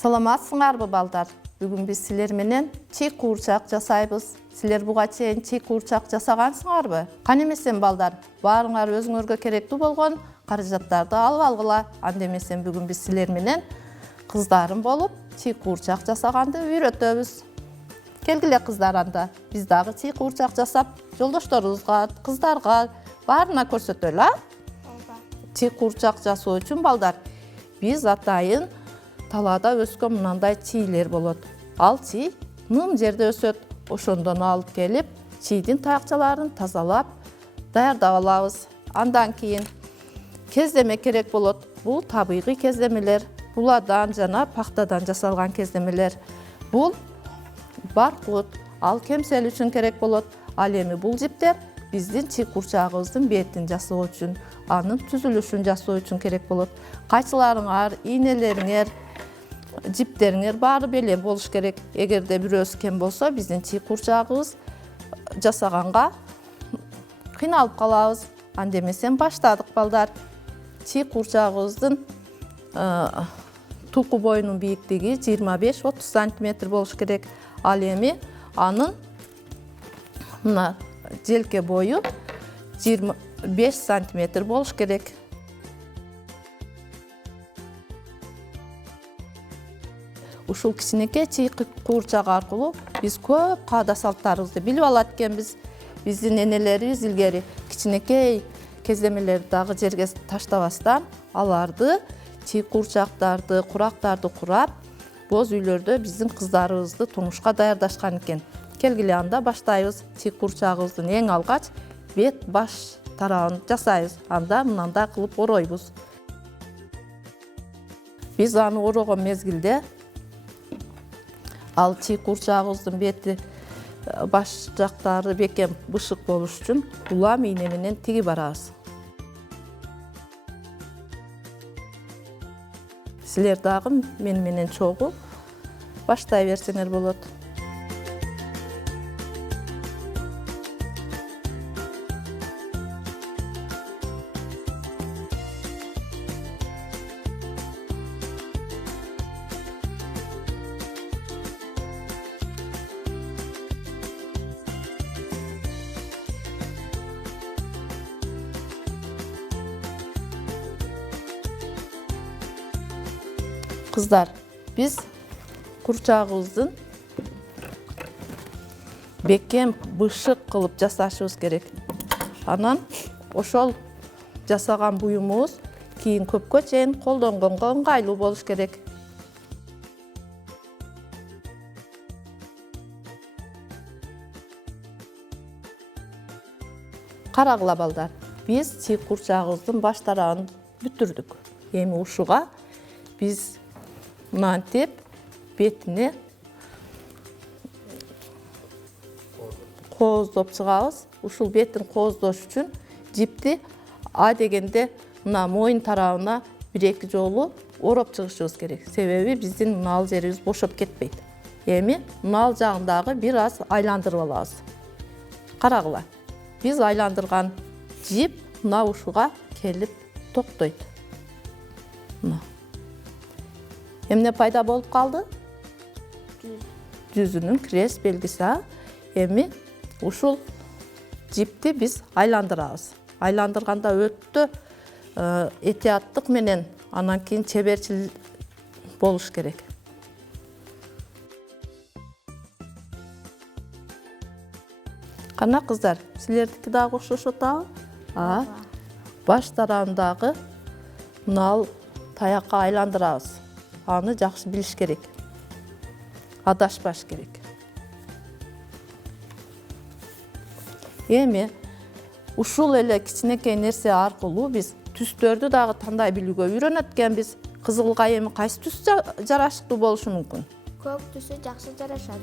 Саламатсыңарбы балдар? Бүгін біз силер менен чий куурчак жасайбыз. Силер буга чейин чий куурчак жасагансыңарбы? Кан эмесен балдар, баарыңар өзүңөргө керектүү болгон каражаттарды алып алгыла. Анда эмесен бүгүн биз силер менен кыздарым болуп чий куурчак жасаганды үйрөтөбүз. Келгиле кыздар, анда биз дагы чий куурчак жасап, жолдошторубузга, кыздарга баарына көрсөтөлү, а? Чий куурчак жасоо үчүн балдар, биз атайын талаада өскөн мынандай чийлер болот. Ал чий ным жерде өсөт. Ошондон алып келип, чийдин таякчаларын тазалап, даярдап алабыз. Андан кийин кездеме керек болот. Бул табигый кездемелер, буладан жана пактадан жасалган кездемелер. Бул баркут, ал кемсел үчүн керек болот. Ал эми бул жиптер биздин чий куурчагыбыздын бетин жасоо үчүн, анын түзүлүшүн жасоо үчүн керек болот. Кайчыларыңар, ийнелериңер, жиптериңер баары беле болуш керек. Эгерде бирөөсү кем болсо, биздин чий куурчагыбыз жасаганга кыйналып калабыз. Анда эмесен баштадык балдар. Чий куурчагыбыздын туку боюнун бийиктиги 25-30 см болуш керек. Ал эми анын мына желке бою 25 см болуш керек. Ушул кичинекей чий куурчак аркылуу биз көп каада салттарыбызды билип алат экенбиз. Биздин энелерибиз илгери кичинекей кездемелерди дагы жерге таштабастан аларды, чий куурчактарды, курактарды курап, боз үйлөрдө биздин кыздарыбызды турмушка даярдашкан экен. Келгиле, анда баштайбыз. Чий куурчагыбыздын эң алгач бет баш тарабын жасайбыз. Анда мындай кылып оройбуз. Биз аны орогон мезгилде ал чий куурчагыбыздын бети баш жактары бекем бышык болуш үчүн улам ийне менен тиги барабыз. Силер дагы мен менен чогуу баштай берсеңер болот. Kızlar, biz куурчагыбыздын бекем бышык кылып жасашыбыз керек. Анан ошол жасаган буюмубуз кийин көпкө чейин колдонгонго ыңгайлуу болуш керек. Карагыла балдар, биз чий куурчагыбыздын баш тарабын бүтүрдүк. Эми ушуга биз мынантип бетине кооздоп чыгабыз. Ушул бетин кооздош үчүн жипти а дегенде мына моюн тарабына 1-2 жолу ороп чыгышыбыз керек. Себеби биздин мына жерибиз бошоп кетпейт. Эми мына жагындагы бир аз айландырып алабыз. Карагыла. Биз айландырган жип мына ушуга келип токтойт. Мына. Эмне пайда болуп калды? Жүзүнүн крест белгиси. Эми ушул жипти биз айландырабыз. Айландырганда өтө этияттык менен, анан кийин чеберчил болуш керек. Кана кыздар, силердики дагы окшошот атабы? Баш тарабындагы мына таякка айландырабыз. Аны жакшы билиш керек. Адашпаш керек. Эми ушул эле кичинекей нерсе аркылуу биз түстөрдү дагы тандай билүүгө үйрөнөт экенбиз. Кызылга эми кайсы түс жарашыктуу болушу мүмкүн? Көк түсү жакшы жарашат.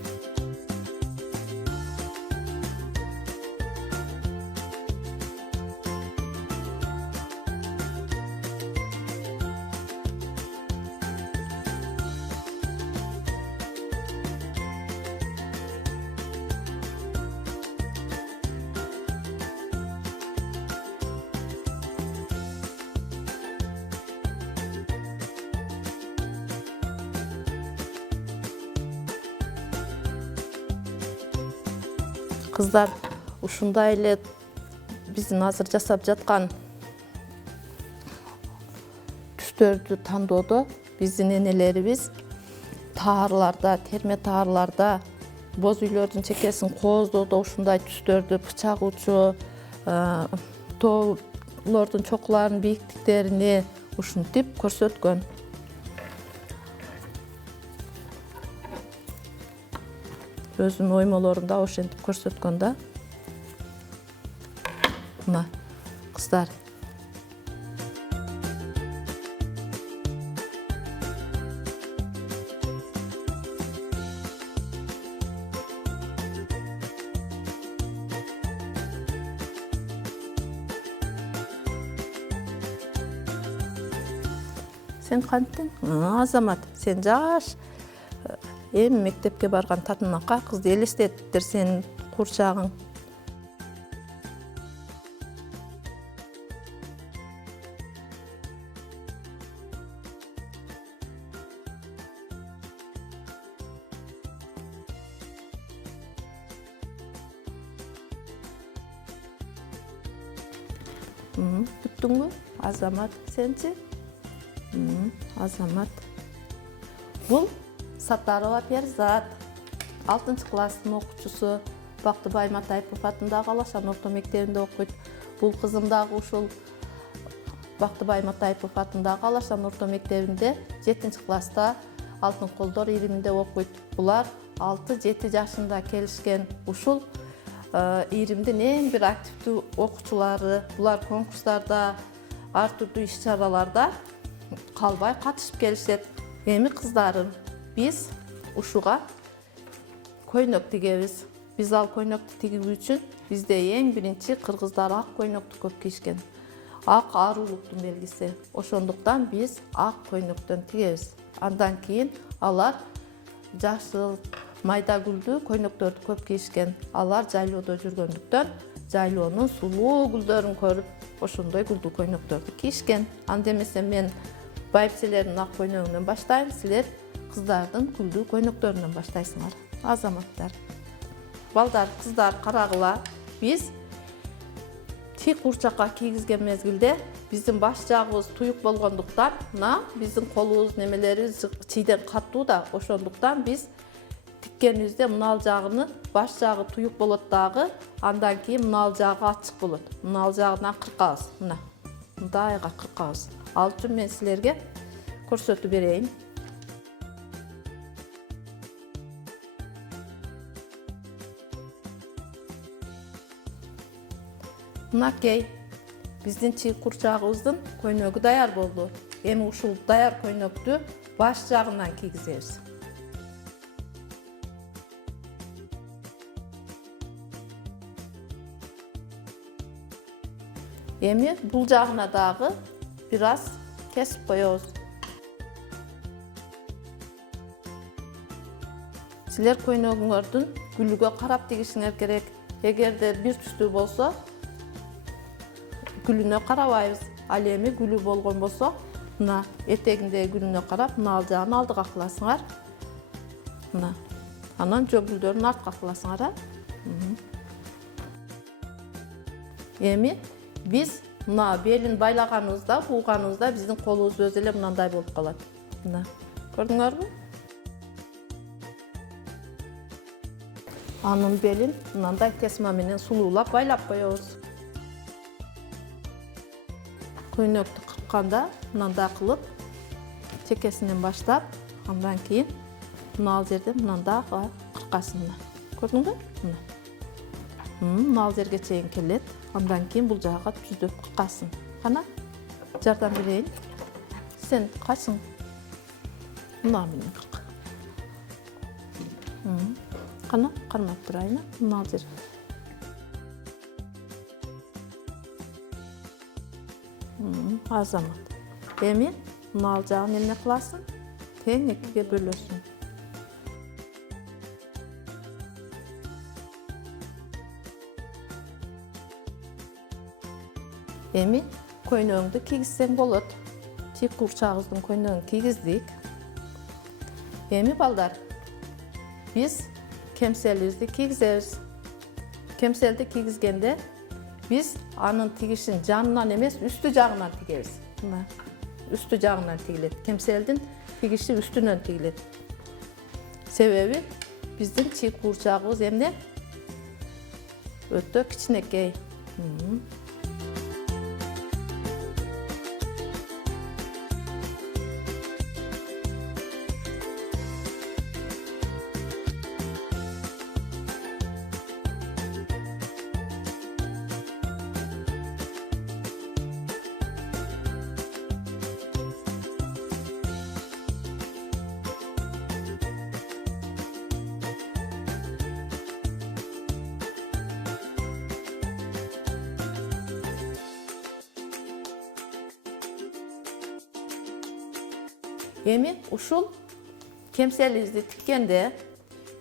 Kızlar, ушундай эле биздин азыр жасап жаткан түстөрдү тандоодо биздин энелерибиз таарыларда, терме таарыларда, боз үйлөрдүн чекесин кооздоодо ушундай түстөрдү бычак учу, тоолордун чокуларынын бийиктиктерини ушинтип көрсөткөн. Өзүнүн оймолорунда ошентип көрсөткөн да. Мына кыздар. Сен кантиң? Азамат, сен жаш. Эми мектепке барган татынакка кызды элестеттир сенин курчагың. Бүттүңбү? Азамат, сенчи? Азамат. Бул Саттарова Перзат, 6-класстын окуучусу, Бактыбай Матайпов атындагы Алашан орто мектебинде окуйт. Бул кызым дагы ушул Бактыбай Матайпов атындагы Алашан орто мектебинде 7-класста Алтын колдор ийриминде окуйт. Булар 6-7 жашында келишкен. Ушул ийримдин эң бир активдүү окуучулары. Булар конкурстарда, ар түрдүү иш-чараларда калбай катышып келишет. Эми кыздарым, биз ушуга көйнөк тигебиз. Биз ал көйнөктү тигүү үчүн бизде эң биринчи кыргыздар ак көйнөктү көп кийишкен. Ак арулуктун белгиси. Ошондуктан биз ак көйнөктөн тигебиз. Андан кийин алар жашыл, майда гүлдүү көйнөктөрдү көп кийишкен. Алар жайлоодо жүргөндүктөн жайлоонун сулуу гүлдөрүн көрүп, ошондой гүлдүү көйнөктөрдү кийишкен. Анда эмесе мен байбичелердин ак көйнөгүнөн баштайм, силер кыздардын гүлдүү көйнөктөрүнөн баштайсыңар. Азаматтар. Балдар, кыздар, карагыла. Биз тик курчакка кийгизген мезгилде биздин баш жагыбыз туюк болгондуктан, мына биздин колубуз немелерибиз чийден каттуу да, ошондуктан биз тиккенибизде мынал жагыны баш жагы туюк болот дагы, андан кийин мынал жагы ачык болот. Мынал жагынан кыркабыз, мына. Мындайга кыркабыз. Ал үчүн мен силерге көрсөтүп берейин. Мынакей, биздин чийик курчагыбыздын көйнөгү даяр болду. Эми ушул даяр көйнөктү баш жагынан кийгизебиз. Эми бул жагына дагы бир аз кесип коебуз. Силер көйнөгүңөрдүн гүлүгө карап тигишиңер керек. Эгерде бир түстүү болсо, гүлүнө карабайбыз. Ал эми гүлү болгон болсо, мына этегиндеги гүлүнө карап, мына ал жагын алдыга кыласыңар. Мына. Анан жок гүлдөрүн артка кыласыңар, Эми биз мына белин байлаганыбызда, бууганыбызда биздин колубуз өзү эле мындай болуп калат. Мына. Көрдүңөрбү? Анын белин мындай тесма менен сулуулап байлап коебуз. Көйнөктү кыркканда мындай кылып, чекесинен баштап, андан кийин мына ал жерде мындай кыркасың. Көрдүңбү? Мына. Мына ал жерге чейин келет. Андан кийин бул жагга түздөп кыркасың. Кана, жардам берейин. Сен качың? Мына менен кырк. Кана, кармап турайын. Мына ал жер. Азамат. Эми мына ал жагын эмне кыласың? Тең экиге бөлөсүң. Эми көйнөгүңдү кийгизсең болот. Чийик курчагыбыздын көйнөгүн кийгиздик. Эми балдар, биз кемселибизди кийгизебиз. kemseldi kiygizgende biz anın tigişin janынан emes üstü jagынан tigeriz. Mına üstü jagынан tigilet. Kemseldin tigişi üstünden tigilet. Sebebi bizdin çiğ kurçağımız emne ötө kiçinekey. Emi uşul kemselimizni tikkende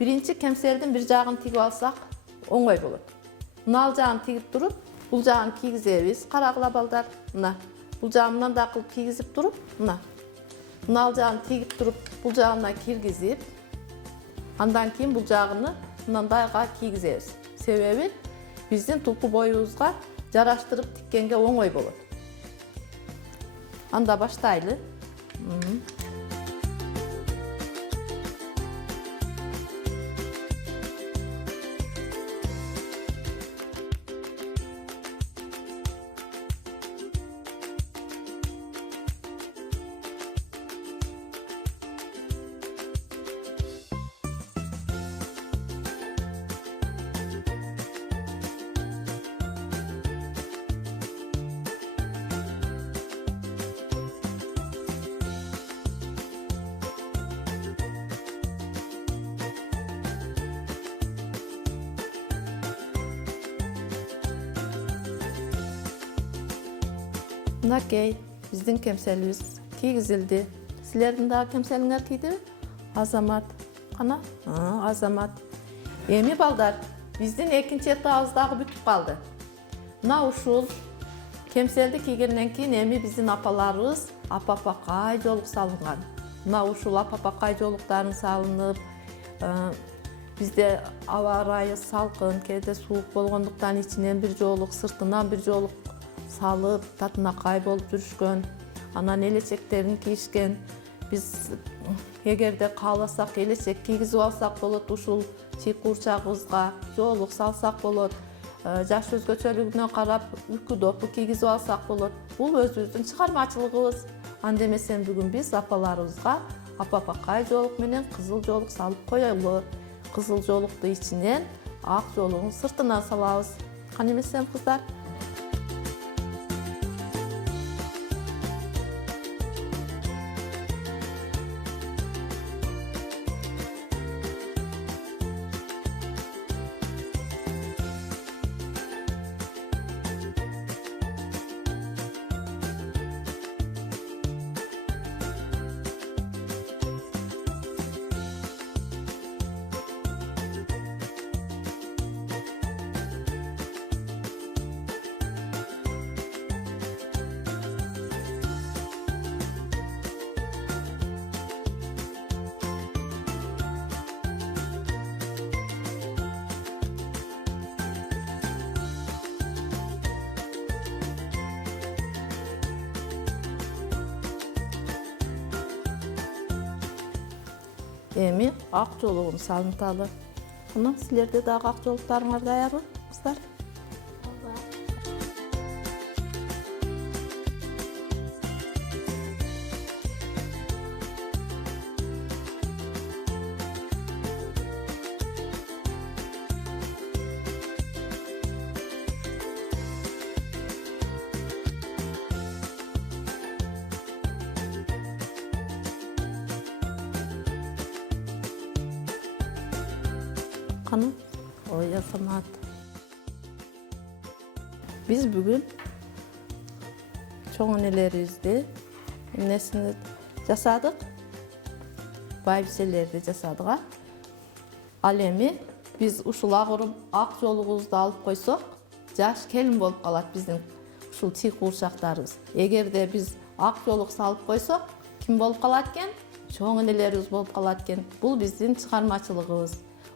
birinci kemseldin bir jagын tigip alsak oңой bolot. Mına jagын tigip turup, bul jagын kiygizebиz. Karagıla balдар, mına. Bul jagından da kılıp kiygizip turup, mına. Mına jagын tigip turup, bul jagına kirgizip, andan keyin bul jagını mındayga kiygizebиz. Sebebi bizdin tupu boyubuzga jaraştırıp tikkenge oңой bolot. Anda baştaylı. Mınakey, bizdin kemselimiz kiygizildi. Sizlerin daha kemselinger kiydi mi? Azamat. Kana? Azamat. Emi baldar, bizdin ekinci etağızdağı bütüp kaldı. Mına uşul kemseldi kiygenden keyin emi bizdin apalarыбыз apapakay joluk salıngan. Mına uşul apapakay jolukların salınıp, bizde ava arayı salkın, kede soğuk bolgonduktan içinden bir joluk, sırtından bir joluk salıp, tatına kaybolup жүрüşkön, anan eleçeklerini kiyişken, biz egerde kalasak, eleçek kiygizip alsak bolot, uşul çiğ kurçağımızga joluk salsak bolot, jaş özgöçölüğüne karap, ükü dopu kiygizip alsak bolot. Bul özümüzdün çıkarmacılığımız. Andemesen bugün biz apalarımızga apapakay joluk menen kızıl joluk salıp koyalım. Kızıl joluktu içinden ak joluğun sırtından salabız. Kan emesen kızlar? Emi ak joluğunu salıntalı. Ana sizlerde daha ak joluklarыңар daýarby, kızlar? Kanım, o yasamat. Biz bugün çoğun ellerimizde nesini jasadık, baybiselerdi jasadık. Alemi biz uşul ağırıp ak joluğumuzda alıp koysak, jaş kelin bolup kalat bizden uşul çiğ kurçaklarımız. Egerde biz ak joluk salıp koysak, kim bolup kalatken? Çoğun ellerimiz bolup kalatken. Bul bizden çıkarmaçılığımız.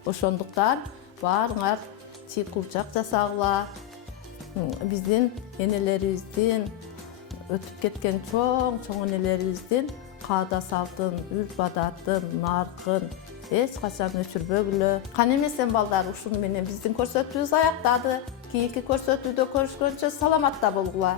Oşonduktan barıňar çiğ kurçak jasagıla. Bizdin enelerimizden ötüp ketken çoğ enelerimizden Qada saltın, ürp adatın, narkın hiç kaçan öçürbögülü. Kan emesen balдар uşunu menen bizdin көрсөтүүбүз аяктады. Kийинки көрсөтүүдө көрүшкөнчө саламатта болгула.